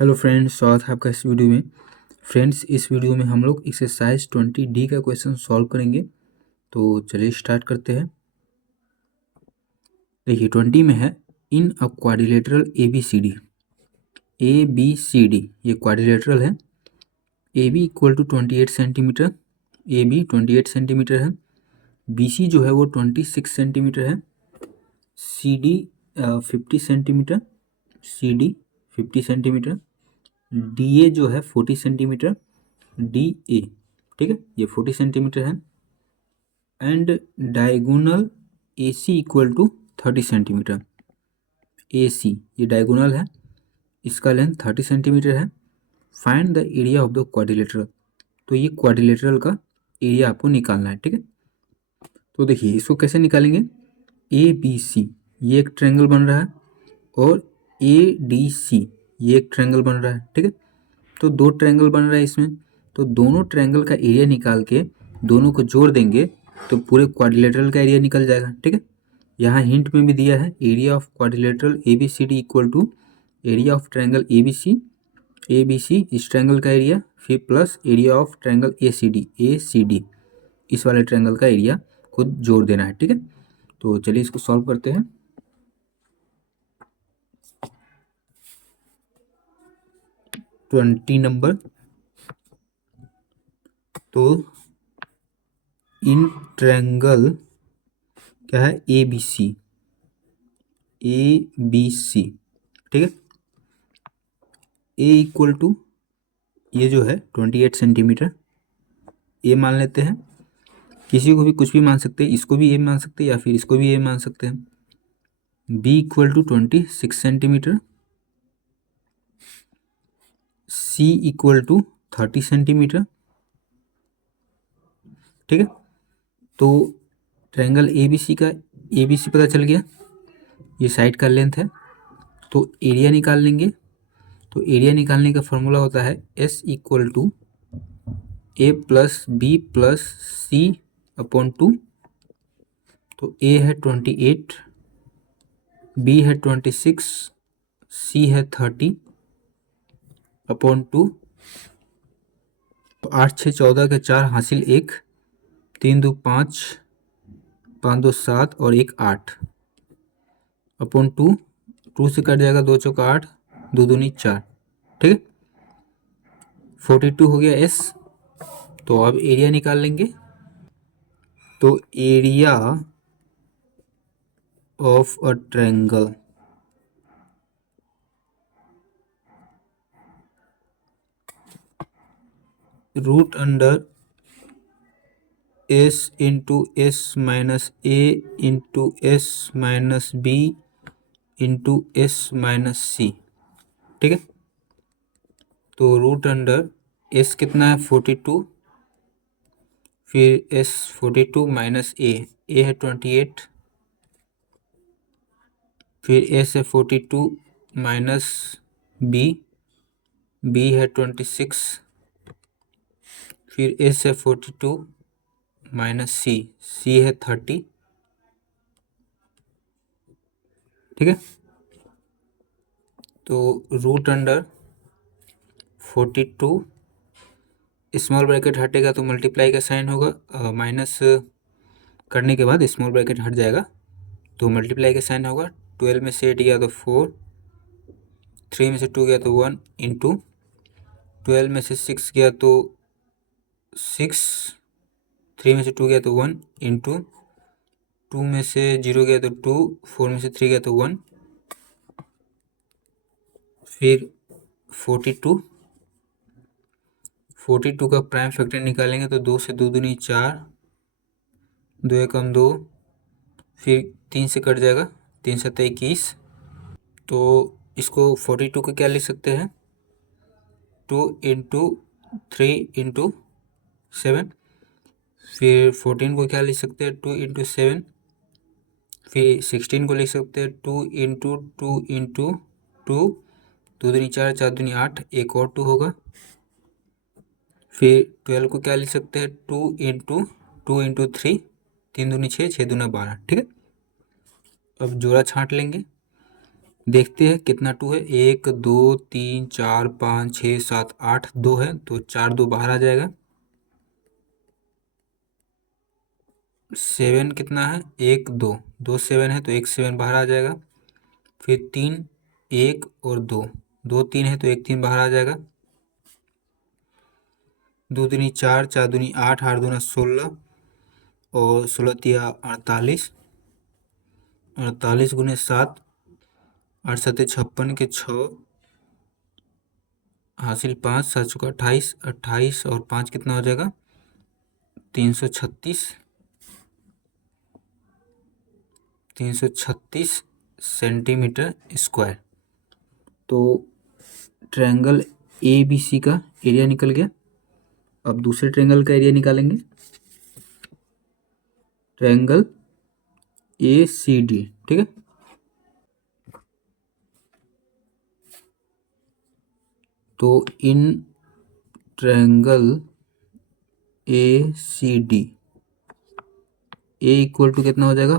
Hello friends, स्वागत है आपका इस वीडियो में। फ्रेंड्स, इस वीडियो में हम लोग एक्सरसाइज 20D का क्वेश्चन सॉल्व करेंगे। तो चलिए स्टार्ट करते हैं। देखिए 20 में है, in a quadrilateral A B C D ये क्वाड्रिलेटरल है। A B equal to 28 centimetre, A B 28 centimetre है। बी सी जो है वो 26 सेंटीमीटर है। C D 50 centimetre, C D 50 centimetre. D A जो है 40 सेंटीमीटर, डी ए, ठीक है, ये 40 सेंटीमीटर है। And diagonal A C equal to 30 centimetre. A C ये डायगोनल है, इसका लेंथ 30 सेंटीमीटर है। Find the area of the quadrilateral. तो ये क्वाड्रिलेटरल का एरिया आपको निकालना है, ठीक है। तो देखिए इसको कैसे निकालेंगे। ए बी सी ये एक ट्रायंगल बन रहा है और ए डी सी ये एक ट्रायंगल बन रहा है, ठीक है। तो दो ट्रायंगल बन रहा है इसमें, तो दोनों ट्रायंगल का एरिया निकाल के दोनों को जोड़ देंगे तो पूरे क्वाड्रिलेटरल का एरिया निकल जाएगा, ठीक है। यहाँ हिंट में भी दिया है, area of quadrilateral A B C D equal to area of triangle A B C इस ट्रायंगल का एरिया, फिर plus area of triangle A C D इस वाले ट्रायंगल का एरिया खुद जोड़ देना है, ठीक है। तो चलिए इसको सॉल्व करते हैं। ट्वेंटी नंबर, तो इन ट्रायंगल क्या है, ए बी सी, ठीक है। ए इक्वल टू ये जो है 28 सेंटीमीटर, ए मान लेते हैं। किसी को भी कुछ भी मान सकते हैं, इसको भी ए मान सकते हैं या फिर इसको भी ए मान सकते हैं। B equal to 26 centimetre, C equal to 30 centimetre, ठीक है। तो ट्रायंगल ए बी सी का ए बी सी पता चल गया, ये साइड का लेंथ है। तो एरिया निकाल लेंगे। तो एरिया निकालने का फॉर्मूला होता है S equal to A plus B plus C upon two. तो ए है 28, बी है 26, सी है 30 अपॉन टू। तो 8 6 14 के 4 हासिल 1, 3 2 5, 5 2 7 और 1 8 अपॉन टू। 2 से कट जाएगा, 2 चौका 8, 2 दूनी 4, ठीक है। 42 हो गया एस। तो अब एरिया निकाल लेंगे। तो area of a triangle, root under S into S minus A into S minus B into S minus C, ठीक है। तो रूट अंडर एस कितना है 42, फिर एस 42 माइनस ए है 28, फिर एस है 42 माइनस बी है 26, फिर एस है 42 माइनस सी है 30, ठीक है। तो रूट अंडर 42, स्मॉल ब्रैकेट हटेगा तो मल्टीप्लाई का साइन होगा, माइनस करने के बाद स्मॉल ब्रैकेट हट जाएगा तो मल्टीप्लाई का साइन होगा। 12 में से 8 गया तो 4, 3 में से 2 गया तो 1 इंटू 12 में से 6 गया तो 6, 3 में से 2 गया तो 1 इंटू 2 में से 0 गया तो 2, 4 में से 3 गया तो 1, फिर 42 का प्राइम फैक्टर निकालेंगे तो 2 से 2 दूनी 4, 2 एकम 2, फिर 3 से कट जाएगा, 3 7 21। तो इसको 42 को क्या लिख सकते हैं, 2 इंटू 3 इंटू 7। फिर 14 को क्या लिख सकते हैं, 2 इंटू 7। फिर 16 को लिख सकते हैं 2 इंटू 2 इंटू 2, 2 दूनी 4, 4 दूनी 8, एक और 2 होगा। फिर 12 को क्या लिख सकते हैं, 2 इंटू 3, 3 दूनी 6, 6 दूना 12, ठीक है। अब जोड़ा छांट लेंगे। देखते हैं कितना 2 है। 1 2 3 4 5 6 7 8 2 है, तो 4 2 बाहर आ जाएगा। 7 कितना है, 1 2 2 7 है, तो 1 7 बाहर आ जाएगा। फिर 3 1 और 2 2 3 है, तो 1 3 बाहर आ जाएगा। 2 दूनी 4 4 दूनी 8 8 दूना 16 और 16 तिया 48 48 गुने 7 8 7 56 के 6 हासिल 5 7 चौका 28 28 और 5 कितना हो जाएगा 336 336 सेंटीमीटर स्क्वायर। तो ट्रायंगल ए बी सी का एरिया निकल गया। अब दूसरे ट्रायंगल का एरिया निकालेंगे, ट्रायंगल ए सी डी। ठीक है, तो in triangle A C D A equal to कितना हो जाएगा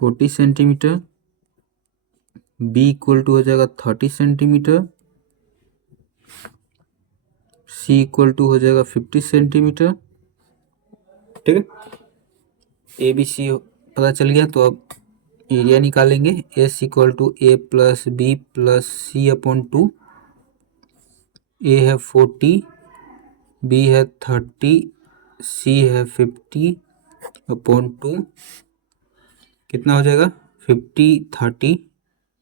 40 सेंटीमीटर, बी इक्वल टू हो जाएगा 30 सेंटीमीटर, सी इक्वल टू हो जाएगा 50 सेंटीमीटर। ठीक है, ए बी सी पता चल गया। तो अब एरिया निकालेंगे, S equal to A plus B plus C upon 2। A है 40, बी है 30, सी है 50 अपॉन 2। कितना हो जाएगा 50 30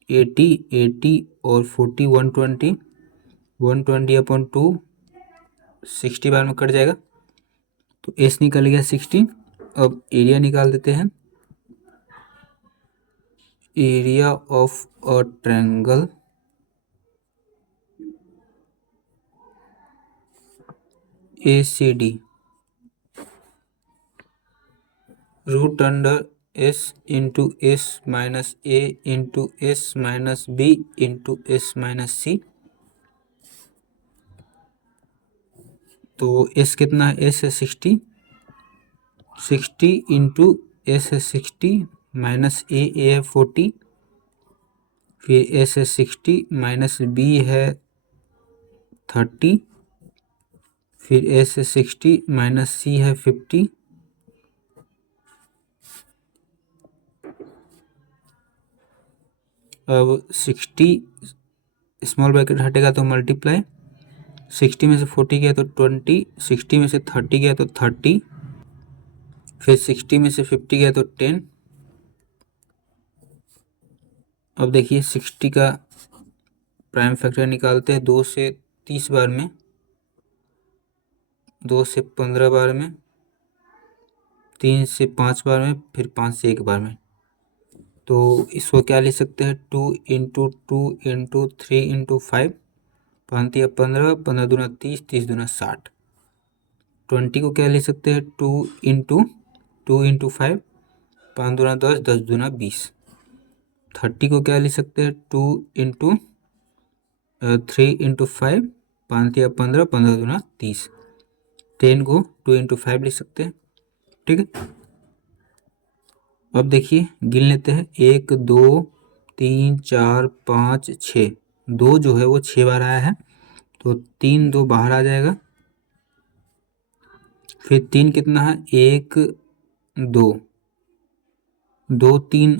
80 80 और 40 120 120 अपॉन 2 60 बार में कट जाएगा, तो एस निकल गया 60। अब एरिया निकाल देते हैं। Area of a triangle A C D root under S into S minus A into S minus B into S minus C. तो एस कितना है, एस है 60 60 इंटू एस है 60 माइनस ए है 40, फिर एस है 60 माइनस बी है 30, फिर एस है 60 माइनस सी है 50। अब 60 स्मॉल ब्रैकेट हटेगा तो मल्टीप्लाई, 60 में से 40 गया तो 20, 60 में से 30 गया तो 30, फिर 60 में से 50 गया तो 10। अब देखिए 60 का प्राइम फैक्टर निकालते हैं, 2 से 30 बार में, 2 से 15 बार में, 3 से 5 बार में, फिर 5 से 1 बार में। तो इसको क्या लिख सकते हैं, 2 इंटू 2 इंटू 3 इंटू 5, 5 या 15, 15 दूना 30, 30 दूना 60। 20 को क्या लिख सकते हैं, 2 इंटू 5, 5 दूना 10, 10 दूना 20। 30 को क्या लिख सकते हैं, 2 इंटू 3 इंटू 5, 5 या 15, 15 दूना 30। 10 को 2 इंटू 5 लिख सकते हैं। ठीक है, अब देखिए गिन लेते हैं, 1 2 3 4 5 6, 2 जो है वो 6 बार आया है, तो 3 2 बाहर आ जाएगा। फिर 3 कितना है, 1 2 2 3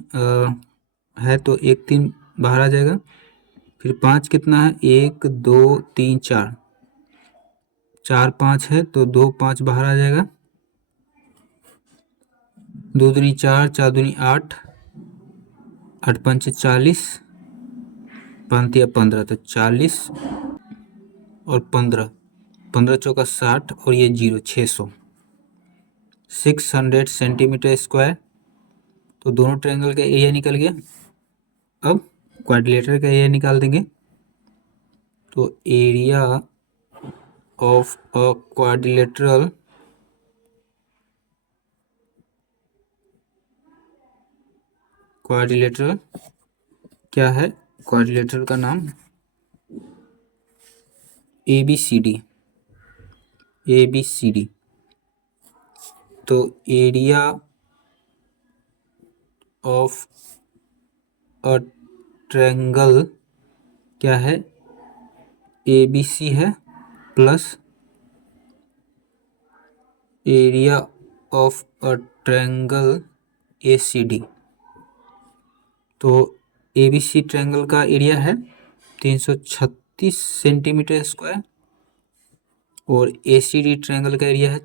है, तो 1 3 बाहर आ जाएगा। फिर 5 कितना है, 1 2 3 4, 4 5 है, तो 2 5 बाहर आ जाएगा। 2 दूनी 4 4 दूनी 8 8 5 40, 5 या 15, तो 40 और 15, 15 चौका 60 और ये 0 600 सेंटीमीटर स्क्वायर। तो दोनों ट्रायंगल का एरिया निकल गया। अब क्वाड्रिलेटरल का एरिया निकाल देंगे। तो एरिया ऑफ अ क्वाड्रिलेटरल क्या है, क्वाड्रिलेटरल का नाम ABCD। तो एरिया ऑफ अ ट्रायंगल क्या है, ABC है, plus area of a triangle ACD। तो ABC ट्रायंगल का एरिया है 336 सेंटीमीटर स्क्वायर और ACD ट्रायंगल का एरिया है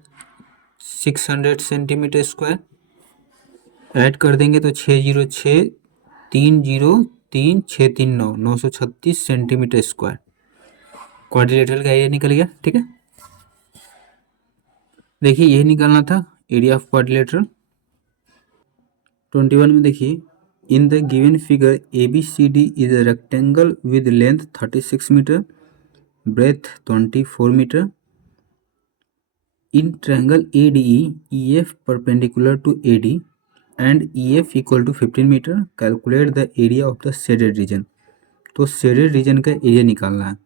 600 सेंटीमीटर स्क्वायर। ऐड कर देंगे तो 606303639 936 सेंटीमीटर स्क्वायर क्वाड्रिलेटरल का एरिया निकल गया। ठीक है, देखिए यही निकालना था एरिया ऑफ क्वाड्रिलेटरल। 21 में देखिए, in the given figure ABCD is a rectangle with length 36 metre, breadth 24 metre. In triangle ADE EF perpendicular to AD and EF equal to 15 metre, calculate the area of the shaded region. तो shaded region का area निकालना है।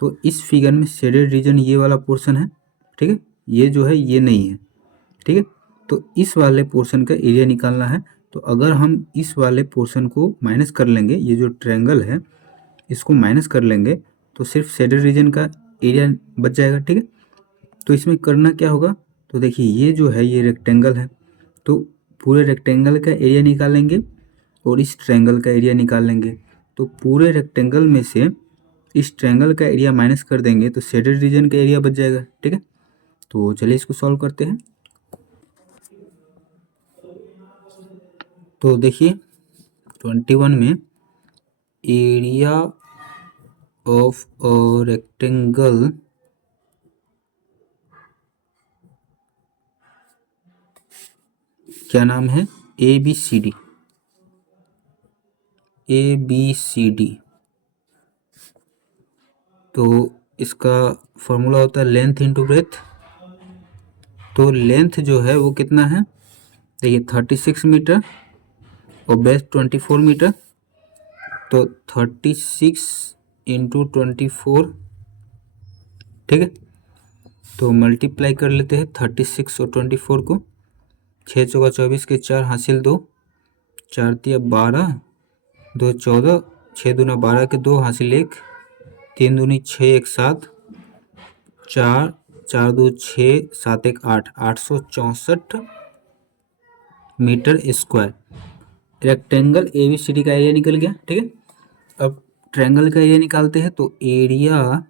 तो इस figure में shaded region ये वाला portion है, ठीक है, ये जो है ये नहीं है, ठीक है। तो इस वाले पोर्शन का एरिया निकालना है। तो अगर हम इस वाले पोर्शन को माइनस कर लेंगे, ये जो ट्रायंगल है इसको माइनस कर लेंगे तो सिर्फ शेडेड रीजन का एरिया बच जाएगा, ठीक है। तो इसमें करना क्या होगा, तो देखिए ये जो है ये रेक्टेंगल है, तो पूरे रेक्टेंगल का एरिया निकालेंगे और इस ट्रायंगल का एरिया निकाल लेंगे। तो पूरे रेक्टेंगल में से इस ट्रायंगल का एरिया माइनस कर देंगे तो शेडेड रीजन का एरिया बच जाएगा, ठीक है। तो चलिए इसको सॉल्व करते हैं। तो देखिए 21 में एरिया ऑफ अ रेक्टेंगल क्या नाम है, ABCD। तो इसका फॉर्मूला होता है लेंथ इंटू ब्रेथ। तो लेंथ जो है वो कितना है, देखिए 36 मीटर और ब्रेथ 24 मीटर। तो 36 इंटू 24, ठीक है। तो मल्टीप्लाई कर लेते हैं 36 और 24 को। 6 चौका 24 के 4 हासिल 2, 4 तिया 12, 2 14, 6 दूना 12 के 2 हासिल 1, 3 दूनी 6 1 7, 4 4 2 6 7 1 8, 864 मीटर स्क्वायर। रेक्टेंगल ABCD का एरिया निकल गया, ठीक है। अब ट्रायंगल का एरिया निकालते हैं। तो एरिया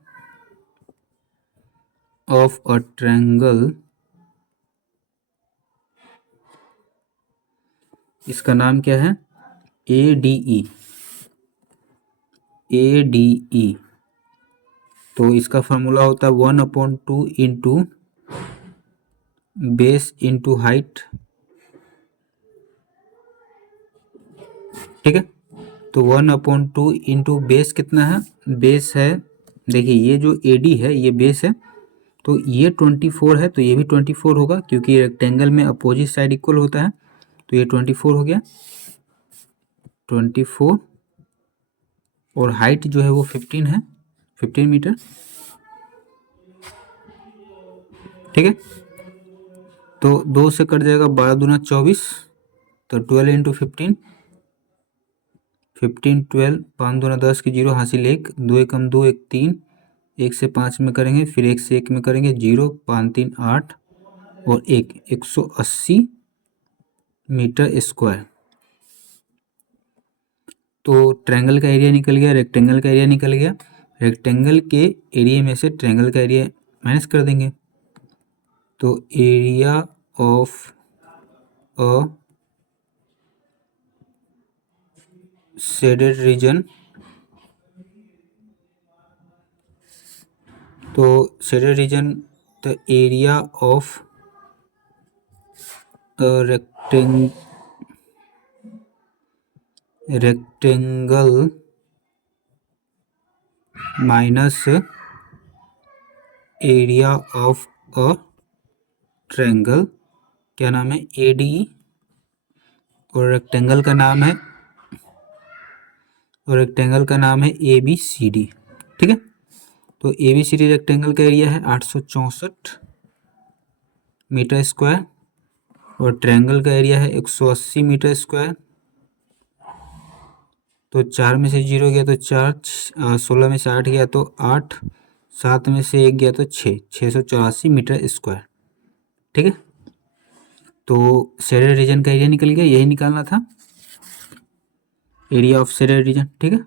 ऑफ अ ट्रायंगल, इसका नाम क्या है, ADE। तो इसका फॉर्मूला होता है 1/2 इंटू बेस इंटू हाइट, ठीक है। तो 1/2 इंटू बेस कितना है, बेस है, देखिए ये जो AD है ये बेस है, तो ये 24 है, तो ये भी 24 होगा क्योंकि रेक्टेंगल में अपोजिट साइड इक्वल होता है। तो ये 24 हो गया, 24। और हाइट जो है वो 15 है, 15 मीटर, ठीक है। तो 2 से कट जाएगा, 12 दूना 24, तो 12 इंटू 15, 12, 5 दूना 10 की 0 हासिल 1, 2 एकम 2 1 3, 1 से 5 में करेंगे, फिर 1 से 1 में करेंगे, 0 5 3 8 और 1 180 मीटर स्क्वायर। तो ट्रायंगल का एरिया निकल गया, रेक्टेंगल का एरिया निकल गया। रेक्टेंगल के एरिया में से ट्रायंगल का एरिया माइनस कर देंगे। तो area of a shaded region, तो shaded region the area of rectangle minus area of a triangle, क्या नाम है, ADE। और रेक्टेंगल का नाम है ABCD, ठीक है। तो ABCD रेक्टेंगल का एरिया है 864 मीटर स्क्वायर और ट्रायंगल का एरिया है 180 मीटर स्क्वायर। तो 4 में से 0 गया तो 4, 16 में से 8 गया तो 8, 7 में से 1 गया तो 6, 684 मीटर स्क्वायर। ठीक है, तो शेडेड रीजन का एरिया निकल गया, यही निकालना था, एरिया ऑफ शेडेड रीजन। ठीक है,